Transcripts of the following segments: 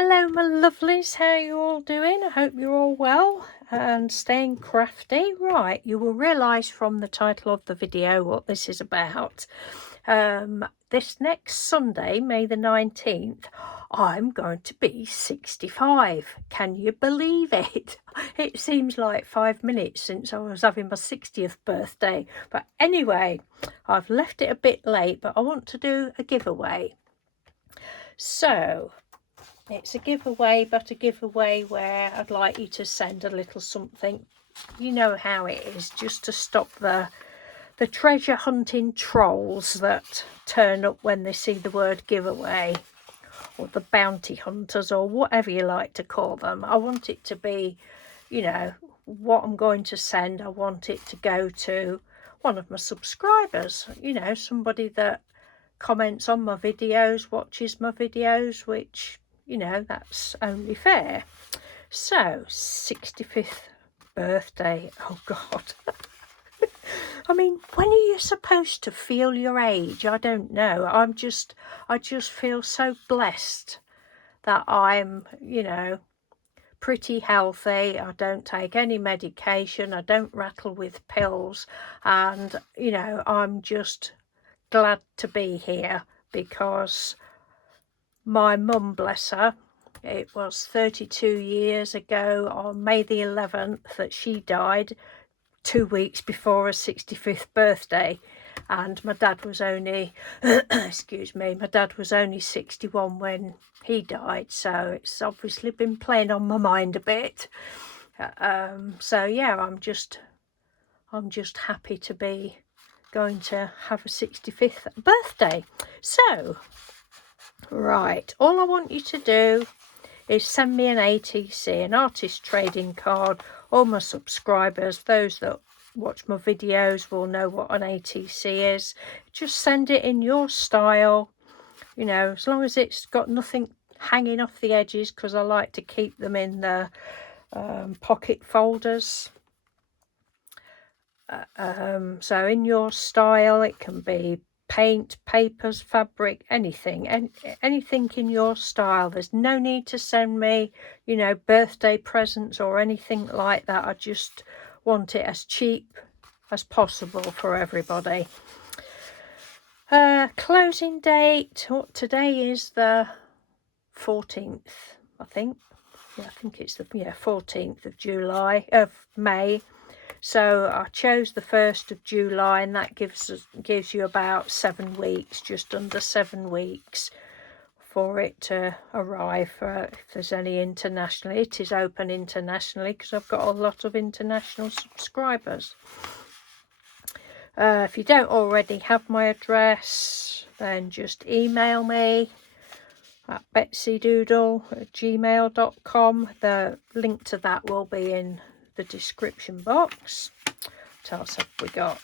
Hello my lovelies, how are you all doing? I hope you're all well and staying crafty. Right, you will realise from the title of the video what this is about. This next Sunday, May the 19th, I'm going to be 65. Can you believe it? It seems like 5 minutes since I was having my 60th birthday. But anyway, I've left it a bit late, but I want to do a giveaway. So it's a giveaway, but a giveaway where I'd like you to send a little something. You know how it is, just to stop the treasure hunting trolls that turn up when they see the word giveaway, or the bounty hunters, or whatever you like to call them. I want it to be, you know, what I'm going to send. I want it to go to one of my subscribers, you know, somebody that comments on my videos, watches my videos, which, you know, that's only fair. So 65th birthday, oh god. I mean, when are you supposed to feel your age? I don't know. I just feel so blessed that I'm, you know, pretty healthy. I don't take any medication, I don't rattle with pills, and you know, I'm just glad to be here because my mum, bless her, it was 32 years ago on May the 11th that she died, 2 weeks before her 65th birthday, and my dad was only excuse me, my dad was only 61 when he died, so it's obviously been playing on my mind a bit. So yeah, I'm just happy to be going to have a 65th birthday. So right, all I want you to do is send me an ATC, an artist trading card. All my subscribers, those that watch my videos, will know what an ATC is. Just send it in your style, you know, as long as it's got nothing hanging off the edges, because I like to keep them in the pocket folders. So in your style, it can be paint, papers, fabric, anything, anything in your style. There's no need to send me, you know, birthday presents or anything like that. I just want it as cheap as possible for everybody. Closing date, today is the 14th, I think. Yeah, I think it's the 14th of July, of May. So I chose the 1st of July, and that gives you about 7 weeks, just under 7 weeks for it to arrive. If there's any international, it is open internationally because I've got a lot of international subscribers. If you don't already have my address, then just email me at betsydoodle@gmail.com. The link to that will be in the description box. What else have we got?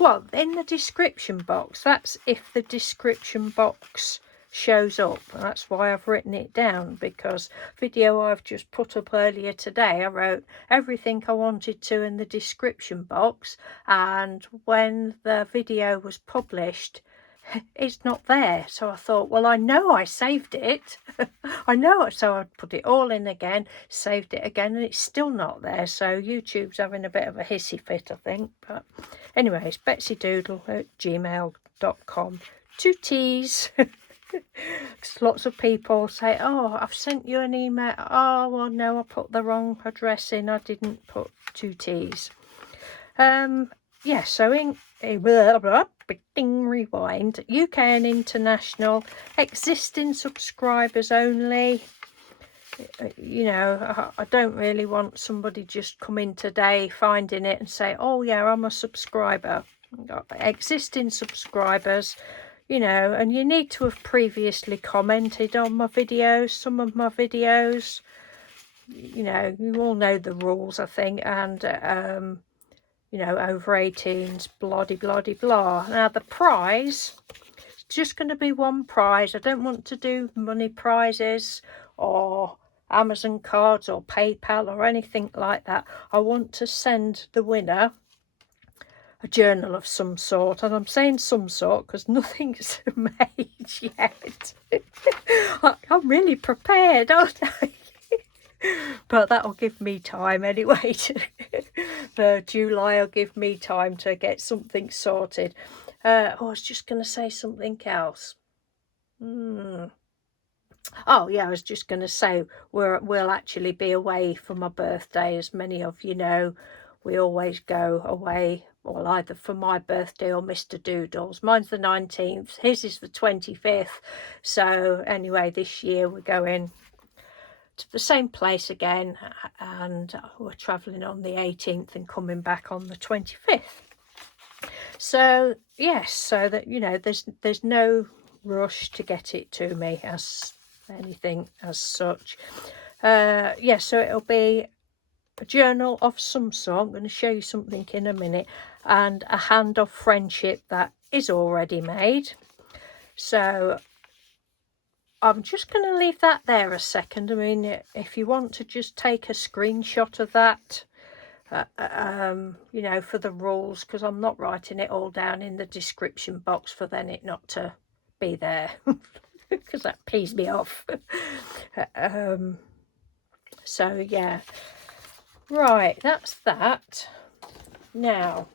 Well, in the description box, that's if the description box shows up. That's why I've written it down, because video I've just put up earlier today, I wrote everything I wanted to in the description box, and when the video was published, it's not there. So I thought, well, I know I saved it. I know it, so I put it all in again, saved it again, and it's still not there. So YouTube's having a bit of a hissy fit, I think. But anyway, it's betsydoodle@gmail.com. 2 T's. Lots of people say, oh, I've sent you an email. Oh, well, no, I put the wrong address in. I didn't put 2 T's. Yeah, so in blah, blah, ding, rewind, UK and international, existing subscribers only. You know, I don't really want somebody just coming today, finding it and say, oh yeah, I'm a subscriber. Existing subscribers, you know, and you need to have previously commented on my videos, some of my videos. You know, you all know the rules, I think, and you know, over 18s, blah de blah de blah. Now the prize, it's just going to be one prize. I don't want to do money prizes or Amazon cards or PayPal or anything like that. I want to send the winner a journal of some sort, and I'm saying some sort because nothing's made yet. I'm really prepared, aren't I? But that'll give me time anyway. For July, will give me time to get something sorted. I was just going to say something else. Oh yeah, I was just going to say we'll actually be away for my birthday, as many of you know. We always go away, well, either for my birthday or Mr. Doodle's. Mine's the 19th, his is the 25th. So anyway, this year we're going to the same place again, and we're travelling on the 18th and coming back on the 25th. So yes, so that you know, there's no rush to get it to me as anything as such. Yeah, so it'll be a journal of some sort. I'm going to show you something in a minute, and a hand of friendship that is already made. So I'm just going to leave that there a second. I mean, if you want to just take a screenshot of that, you know, for the rules, because I'm not writing it all down in the description box for then it not to be there, because that pees me off. So yeah, right, that's that. Now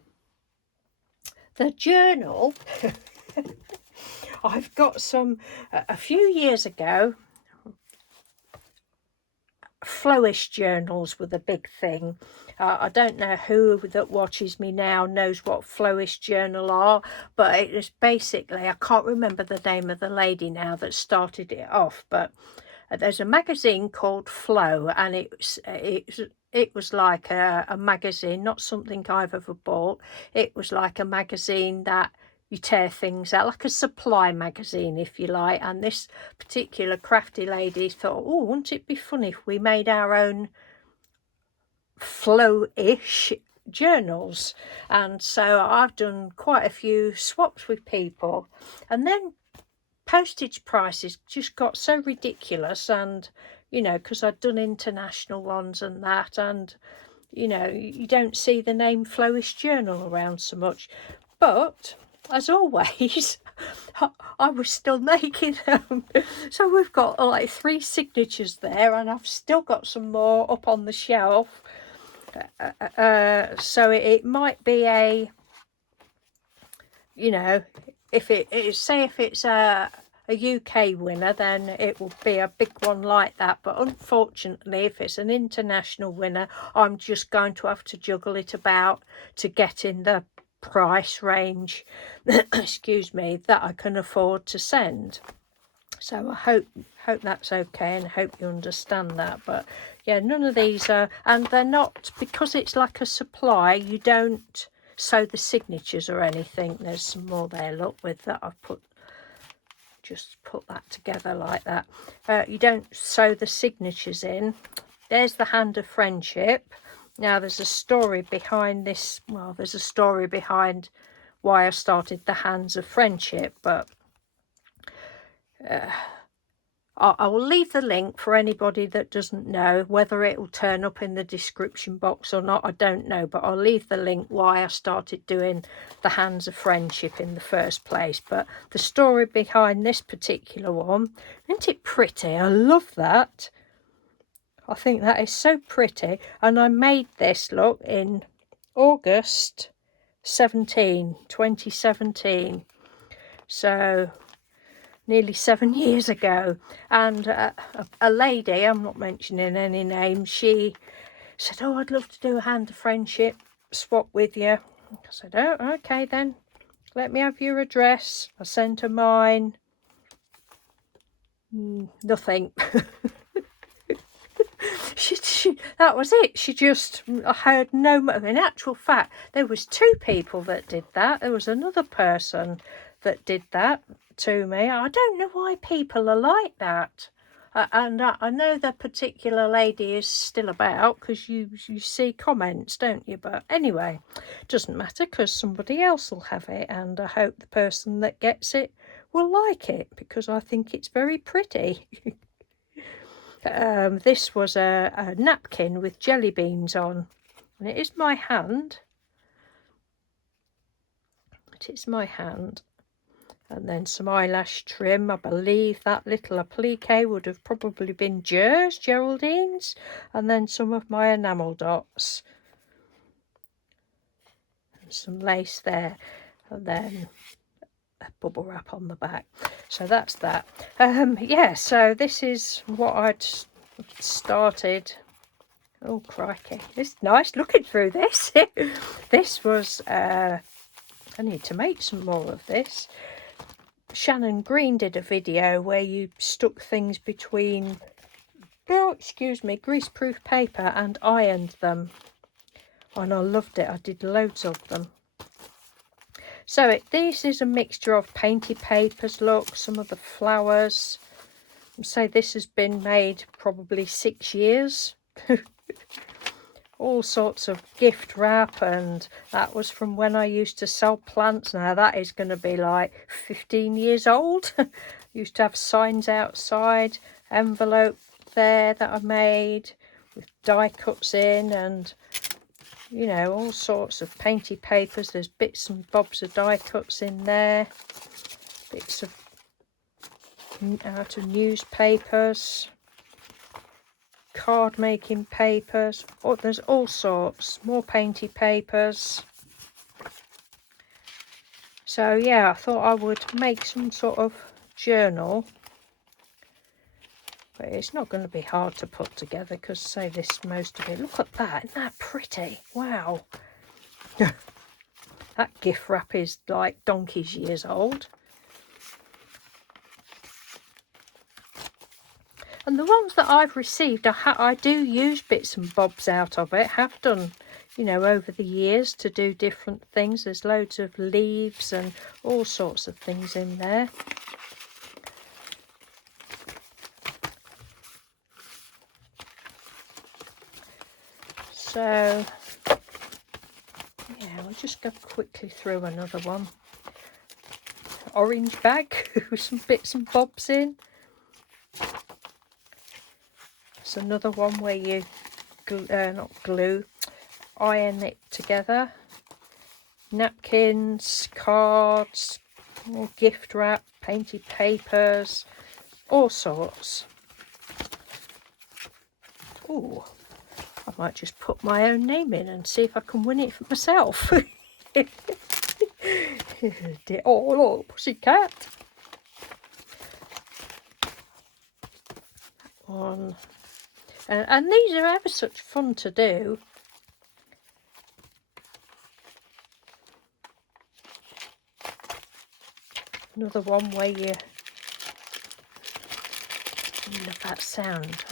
the journal. I've got some a few years ago, flowish journals were the big thing. I don't know who that watches me now knows what flowish journal are, but it was basically, I can't remember the name of the lady now that started it off, but there's a magazine called Flow, and it was like a magazine, not something I've ever bought. It was like a magazine that you tear things out, like a supply magazine, if you like. And this particular crafty lady thought, oh, wouldn't it be funny if we made our own flow-ish journals? And so I've done quite a few swaps with people, and then postage prices just got so ridiculous. And you know, because I'd done international ones and that, and you know, you don't see the name Flowish Journal around so much. But as always, I was still making them. So we've got like 3 signatures there, and I've still got some more up on the shelf. So it might be a, you know, if it's a UK winner, then it will be a big one like that. But unfortunately, if it's an international winner, I'm just going to have to juggle it about to get in the price range excuse me, that I can afford to send. So I hope that's okay, and hope you understand that. But yeah, none of these are, and they're not, because it's like a supply, you don't sew the signatures or anything. There's some more there, look, with that I've just put that together like that. You don't sew the signatures in. There's the hand of friendship. Now there's a story behind this. Well, there's a story behind why I started the hands of friendship, but I will leave the link for anybody that doesn't know. Whether it will turn up in the description box or not, I don't know, but I'll leave the link why I started doing the hands of friendship in the first place. But the story behind this particular one, isn't it pretty? I love that. I think that is so pretty. And I made this, look, in August 2017. So nearly 7 years ago. And a lady, I'm not mentioning any names, she said, oh, I'd love to do a hand of friendship swap with you. I said, oh, okay then, let me have your address. I sent her mine. Nothing. That was it. She just, I heard no more. In actual fact, there was 2 people that did that. There was another person that did that to me. I don't know why people are like that. And I know the particular lady is still about, because you see comments, don't you? But anyway, it doesn't matter, because somebody else will have it, and I hope the person that gets it will like it, because I think it's very pretty. This was a napkin with jelly beans on, and it is my hand. but it's my hand. And then some eyelash trim. I believe that little applique would have probably been Geraldine's. And then some of my enamel dots. And some lace there. And then a bubble wrap on the back. So that's that. Yeah, so this is what I'd started. Oh, crikey. It's nice looking through this. This was... I need to make some more of this. Shannon Green did a video where you stuck things between, oh, excuse me, greaseproof paper and ironed them. And I loved it. I did loads of them. So this is a mixture of Painty papers, look, some of the flowers. Say this has been made probably 6 years. All sorts of gift wrap, and that was from when I used to sell plants. Now that is going to be like 15 years old. Used to have signs outside, envelope there that I made with die cuts in, and you know, all sorts of Painty papers. There's bits and bobs of die cuts in there, bits of out of newspapers, card making papers. Oh, there's all sorts more Painty papers. So yeah, I thought I would make some sort of journal, but it's not going to be hard to put together because say this most of it, look at that, isn't that pretty? Wow. That gift wrap is like donkey's years old. And the ones that I've received, I do use bits and bobs out of it. Have done, you know, over the years to do different things. There's loads of leaves and all sorts of things in there. So, yeah, we'll just go quickly through another one. Orange bag with some bits and bobs in. It's another one where you not glue, iron it together. Napkins, cards, more gift wrap, Painty papers, all sorts. Oh, I might just put my own name in and see if I can win it for myself. Did all up, pussycat. One. And these are ever such fun to do. Another one where you love that sound.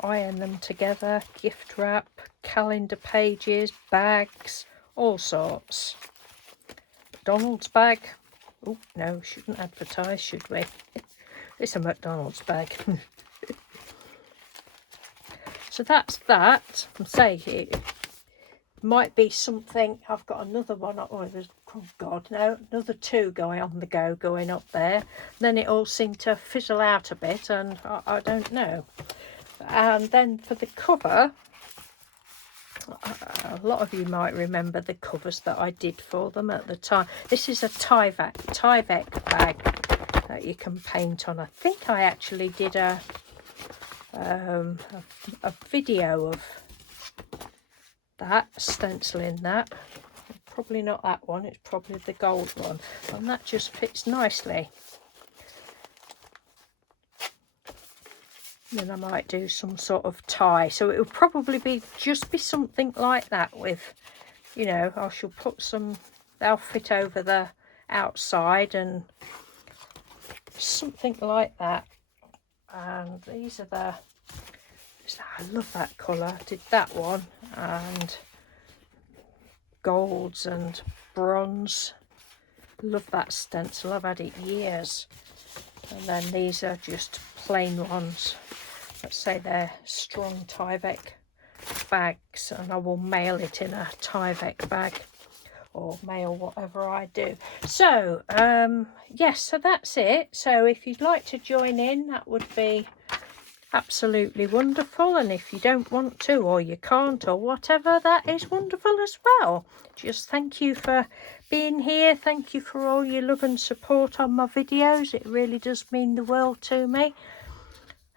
Iron them together, gift wrap, calendar pages, bags, all sorts. McDonald's bag. Oh no, shouldn't advertise, should we? It's a McDonald's bag. So that's that. I'm saying it might be something. I've got another one. Oh, there's, oh God, no, another two going on the go, going up there. Then it all seemed to fizzle out a bit, and I don't know. And then for the cover, a lot of you might remember the covers that I did for them at the time. This is a Tyvek bag that you can paint on. I think I actually did a video of that, stenciling that. Probably not that one, it's probably the gold one, and that just fits nicely. Then I might do some sort of tie, so it will probably be just be something like that with, you know, I shall put some, they'll fit over the outside and something like that. And these are the, I love that colour, I did that one, and golds and bronze, love that stencil, I've had it years. And then these are just plain ones, let's say they're strong Tyvek bags, and I will mail it in a Tyvek bag or mail whatever I do. So yes, so that's it. So if you'd like to join in, that would be absolutely wonderful. And if you don't want to, or you can't, or whatever, that is wonderful as well. Just thank you for being here. Thank you for all your love and support on my videos. It really does mean the world to me.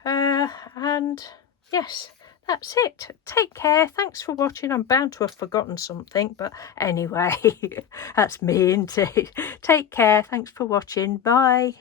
And yes, that's it. Take care. Thanks for watching. I'm bound to have forgotten something, but anyway, that's me, isn't it? Take care. Thanks for watching. Bye.